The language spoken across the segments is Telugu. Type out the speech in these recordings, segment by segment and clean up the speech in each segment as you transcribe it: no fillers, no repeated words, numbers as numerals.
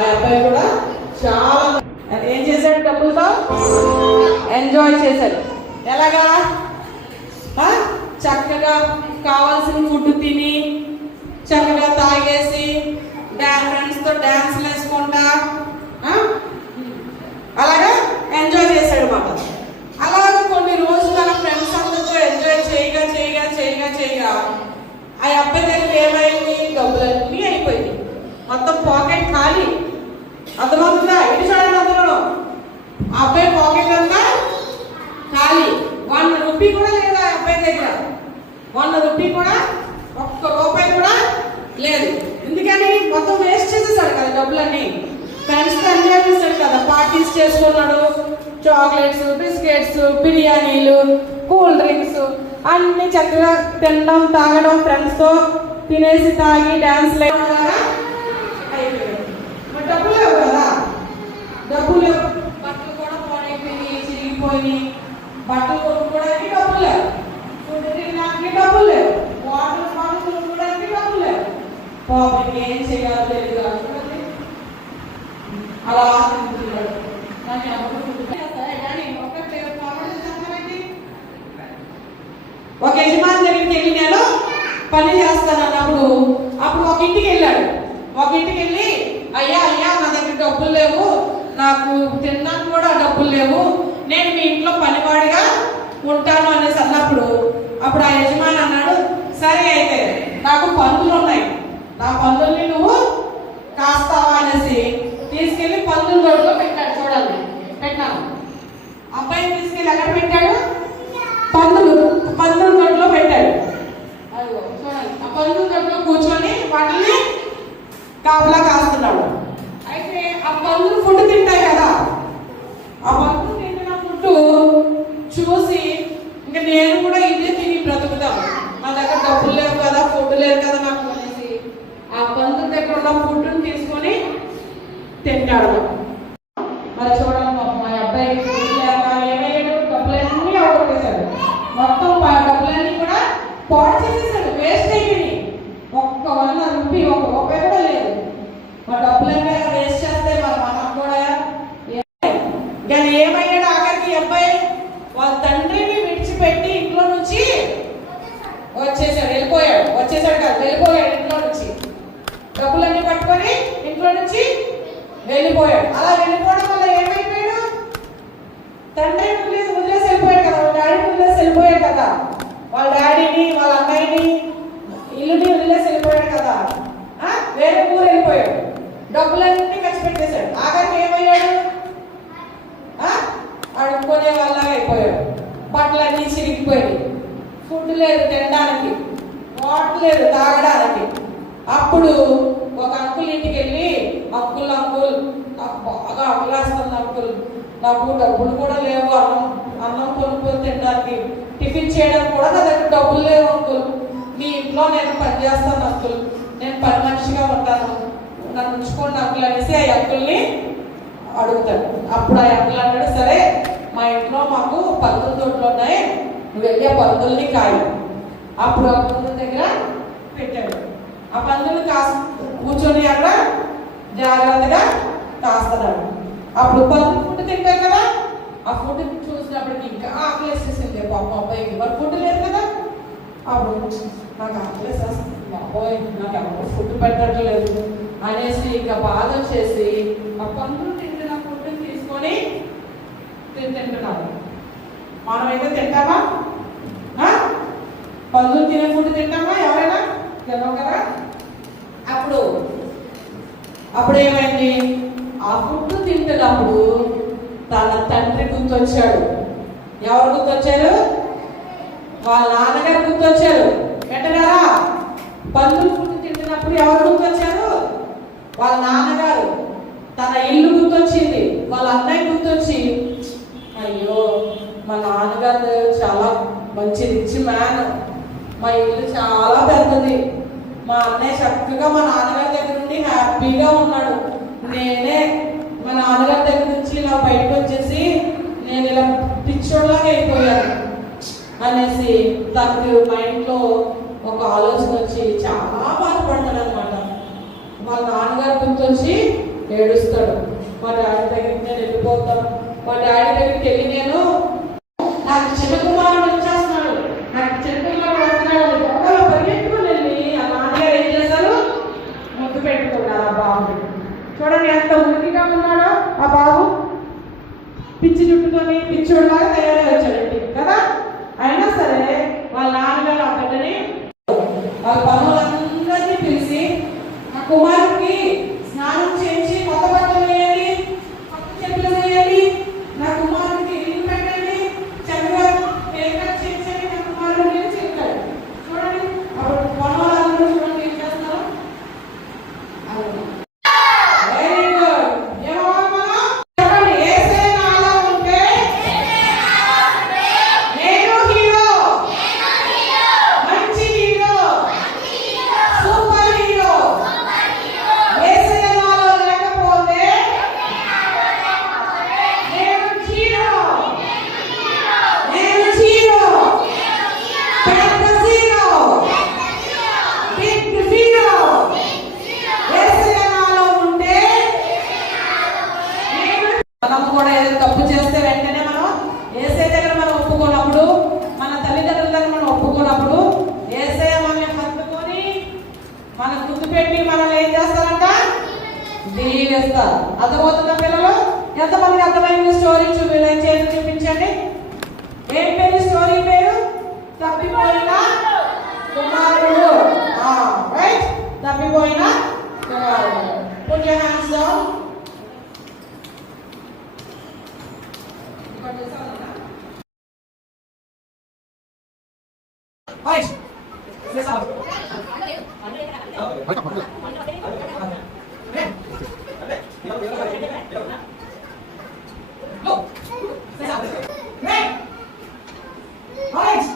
ఆ అబ్బాయి కూడా చాలా ఏం చేశాడు, డబ్బులతో ఎంజాయ్ చేశాడు. ఎలాగా? చక్కగా కావాల్సిన ఫుడ్ తిని చక్కగా తాగేసి ఫ్రెండ్స్తో డ్యాన్స్లు వేసుకుంటా అలాగా ఎంజాయ్ చేశాడు అన్నమాట. అలాగే కొన్ని రోజులు అలా ఫ్రెండ్స్ అందరితో ఎంజాయ్ చేయగా చేయగా చేయగా చేయగా ఆ అబ్బాయి దగ్గర ఏమైంది, డబ్బులన్నీ అయిపోయింది. మొత్తం పాకెట్ ఖాళీ. అర్థమవుతుందా? ఇటు చూడండి, అందులో ఆ అబ్బాయి పాకెట్ అంతా ఖాళీ. 1 రూపీ కూడా లేదు ఆ అబ్బాయి దగ్గర. 1 రూపీ కూడా, ఒక్క రూపాయి కూడా లేదు. ఎందుకని? మొత్తం వేస్ట్ చేసేసాడు కదా డబ్బులన్నీ. ఫ్రెండ్స్తో ఎంజాయ్ చేశాడు కదా, పార్టీస్ చేసుకున్నాడు. చాక్లెట్స్, బిస్కెట్స్, బిర్యానీలు, కూల్ డ్రింక్స్ అన్ని చక్కగా తినడం తాగడం, ఫ్రెండ్స్తో తినేసి తాగి డ్యాన్స్లు అయిపోయాడు. మరి డబ్బులు లేవు కదా, డబ్బులు లేవు. బట్టలు కూడా పోనైపోయి చిరిగిపోయి, బట్టలు కొనుక్కోవడానికి డబ్బులు లేవు, ఫుడ్ తినడానికి డబ్బులు లేవు, వాటర్ బాటిల్ కొనుక్కోవడానికి డబ్బులు లేవు. పాపం ఏం చేయాలో తెలియదు. అలా తింటున్నాడు. ఒక యజమాని దగ్గరికి వెళ్ళి నేను పని చేస్తాను అన్నప్పుడు అప్పుడు ఒక ఇంటికి వెళ్ళాడు. ఒక ఇంటికి వెళ్ళి, అయ్యా అయ్యా నా దగ్గర డబ్బులు లేవు, నాకు తినడానికి కూడా డబ్బులు లేవు, నేను మీ ఇంట్లో పనివాడిగా ఉంటాను అనేసి అన్నప్పుడు అప్పుడు ఆ యజమాని అన్నాడు, సరే అయితే నాకు పందులు ఉన్నాయి, నా పందుల్ని నువ్వు కాస్తావా అనేసి తీసుకెళ్ళి పందుల దొడ్లో పెట్టాడు. చూడండి, పెట్టాను. అబ్బాయిని తీసుకెళ్ళి ఎక్కడ పెట్టాడు? పందుల దొడ్లో పెట్టాడు. అదిగో చూడండి, ఆ పందుల దొడ్లో కూర్చొని వాటిని కాపలా కాస్తున్నాడు. అయితే ఆ పందులు ఫుడ్ తింటాయి కదా, ఆ పందులు తింటున్న ఫుడ్ చూసి ఇంకా నేను కూడా ఇదే తిని బ్రతుకుతాను, నా దగ్గర డబ్బులు లేవు కదా, ఫుడ్ లేదు కదా నాకు అనేసి ఆ పందుల దగ్గర ఉన్న ఫుడ్ని తీసుకొని తింటాడు. మరి చూడండి, మా అబ్బాయి ఏమయ్యాడు, డబ్బులన్నీ అవగొట్టేశాడు. మొత్తం డబ్బులన్నీ కూడా పాడు చేసేసాడు, వేస్ట్ అయిపోయింది. ఒక్క 1 రూపీ, 1 రూపాయి కూడా లేదు. మా డబ్బులన్నీ వేస్ట్ చేస్తే మనం కూడా కానీ ఏమయ్యాడు ఆఖరికి అబ్బాయి? వాళ్ళ తండ్రిని విడిచిపెట్టి ఇంట్లో నుంచి వచ్చేసాడు, వచ్చేసాడు కాదు, వెళ్ళిపోయాడు ఇంట్లో నుంచి. డబ్బులన్నీ పట్టుకొని ఇంట్లో నుంచి వెళ్ళిపోయాడు. అలా వెళ్ళిపోవడం వల్ల ఏమైపోయాడు? తండ్రి వదిలేసి వెళ్ళిపోయాడు కదా, వాళ్ళ డాడీని వదిలేసి వెళ్ళిపోయాడు కదా, వాళ్ళ డాడీని వాళ్ళ అన్నయ్యని ఇల్లుని వదిలేసి వెళ్ళిపోయాడు కదా, వేరే ఊరు వెళ్ళిపోయాడు. డబ్బులన్నీ ఖర్చు పెట్టేశాడు. ఆఖరికి ఏమయ్యాడు? అడుక్కొనే వాళ్ళ అయిపోయాడు. బట్టలన్నీ చిరిగిపోయాయి, ఫుడ్ లేదు తినడానికి, వాటర్ లేదు తాగడానికి. అప్పుడు ఒక అంకుల్ ఇంటికి వెళ్ళి, అంకుల్ నాకు బాగా ఆకలేస్తుంది అంకుల్, నాకు డబ్బులు కూడా లేవు, అన్నం కొనుక్కొని తినడానికి, టిఫిన్ చేయడానికి కూడా నా దగ్గర డబ్బులు లేవు అంకుల్, మీ ఇంట్లో నేను పని చేస్తాను అంకుల్, నేను పని మనిషిగా ఉంటాను, నన్ను ఉంచుకోండి అంకుల్ అనేసి ఆ అంకుల్ని అడుగుతాడు. అప్పుడు ఆ అంకుల్ అంటాడు, సరే మా ఇంట్లో మాకు పందుల తోటలు ఉన్నాయి, నువ్వు వెళ్ళి ఆ పందుల్ని కాయి. అప్పుడు ఆ పందుల దగ్గర పెట్టాడు. ఆ పందులు కూర్చొని అక్కడ జాగ్రత్తగా కాస్తున్నాడు. అప్పుడు పందులు ఫుడ్ తింటారు కదా, ఆ ఫుడ్ చూసినప్పటికి ఇంకా ఆకలేసేసింది పాపం అబ్బాయికి. మరి ఫుడ్ లేదు కదా, అప్పుడు నాకు ఆకలేసేస్తుంది, అబ్బాయి నాకు ఎవరు ఫుడ్ పెట్టట్లేదు అనేసి ఇంకా బాధ చేసి ఆ పందులు తింటున్న ఫుడ్ని తీసుకొని తింటున్నాడు. మనమైతే తింటామా? పందులు తినే ఫుడ్ తింటామా? ఎవరైనా తినవు కదా. అప్పుడు ఏమైంది? ఆ ఫుడ్ తింటున్నప్పుడు తన తండ్రి గుర్తొచ్చాడు. ఎవరు గుర్తొచ్చారు? వాళ్ళ నాన్నగారు గుర్తొచ్చారు. వెంటనేరా పందులు ఫుడ్ తింటున్నప్పుడు ఎవరు గుర్తొచ్చారు? వాళ్ళ నాన్నగారు. తన ఇల్లు గుర్తొచ్చింది, వాళ్ళ అన్నయ్య గుర్తొచ్చి, అయ్యో మా నాన్నగారు చాలా మంచి రిచ్ మ్యాన్, మా ఇల్లు చాలా పెద్దది, మా అన్నయ్య చక్కగా మా నాన్నగారి దగ్గర నుండి హ్యాపీగా ఉన్నాడు, నేనే మా నాన్నగారి దగ్గర నుంచి ఇలా బయటకు వచ్చేసి నేను ఇలా పిచ్చోడ్లాగా అయిపోయాను అనేసి తనకు మైండ్లో ఒక ఆలోచన వచ్చి చాలా బాధపడతాడు అనమాట. వాళ్ళ నాన్నగారు గుర్తొచ్చి ఏడుస్తాడు. మా డాడీ దగ్గరికి నేను వెళ్ళిపోతాను, మా డాడీ దగ్గరికి వెళ్ళి నేను నాకు చిన్న కుమారుడు వచ్చేస్తున్నాడు, నాకు చిన్న కుమారుడు వస్తున్నాడు గొప్పలో పరిగెట్టుకుని వెళ్ళి ఆ నాన్నగారు ఏం చేశారు, ముద్దు పెట్టుకున్నారు ఆ బాబు. చూడండి ఎంత ఉనికిగా ఉన్నాడో ఆ బాబు, పిచ్చి చుట్టుకొని పిచ్చోడులాగా తయారై వచ్చాడండి కదా. అయినా సరే వాళ్ళ నాన్నగారు ఆ బిడ్డని వాళ్ళ పనులందరినీ పిలిచి ఆ కుమారుడికి స్నానం చేయించి కొత్త బట్టలు వేయాలి, కొత్త చెప్పులు వేయాలి, నా కుమారుడికి ఇల్లు పెట్టండి, చక్కగా మేకప్ చేయించండి నా కుమారుడిని అని చెప్తాడు. చూడండి అప్పుడు పనులందరూ చూడండి ఏం చేస్తున్నారు. Very good. ఏమవ్వాలి మనం? చెప్పండి. యేసే నాలో ఉంటే నేను హీరో, మంచి హీరో, సూపర్ హీరో. యేసే నాలో లేకపోతే నేను జీరో, నేను జీరో, పెద్ద జీరో, బిగ్ జీరో. యేసే నాలో ఉంటే మనం కూడా ఏదైనా తప్పు చేస్తే వెంటనే మనం యేసయ్య దగ్గర మనం ఒప్పుకున్నప్పుడు, మన తల్లిదండ్రుల దగ్గర మనం ఒప్పుకున్నప్పుడు యేసయ్య మనల్ని హత్తుకొని మన గుర్తు పెట్టి మనల్ని ఏం చేస్తారంట, దీవిస్తారు. అర్థమవుతుందా పిల్లలు? ఎంతమందికి అర్థమైంది స్టోరీ? చూపించండి. ఏం పేరు స్టోరీ పేరు? తప్పిపోయిన కుమారుడు. రైట్, తప్పిపోయిన కుమారుడు. Put your hands down. Right. Say something. Go. Say something. Hey. Right.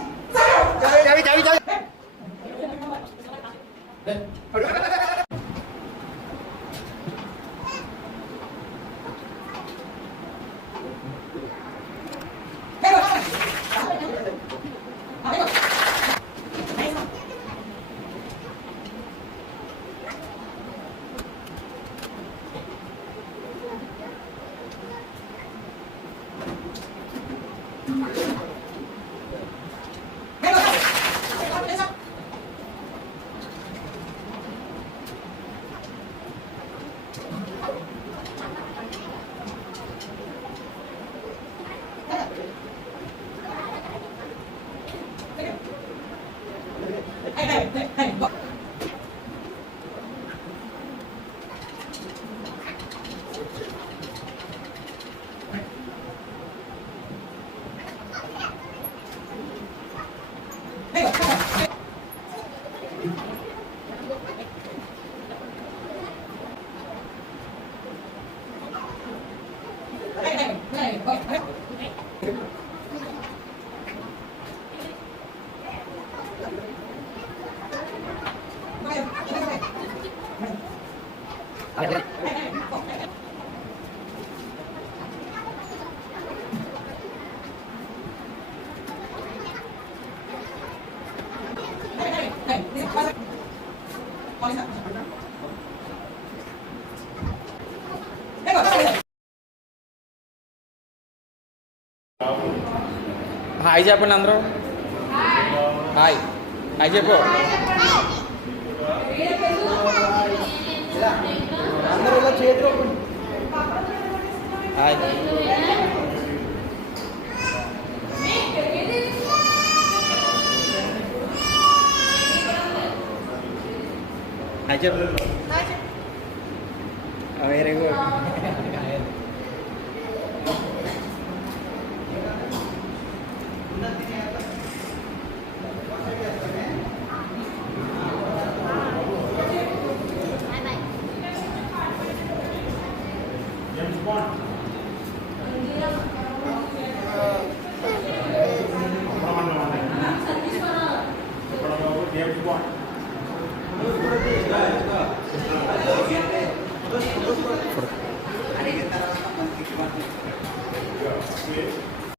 Hey. Hi చెప్పండి అందరూ. హాయ్ హాయ్ చెప్పు అందరూ ఇలా చేతులు. హాయ్ హాయ్ చెప్పు. Very good. Ada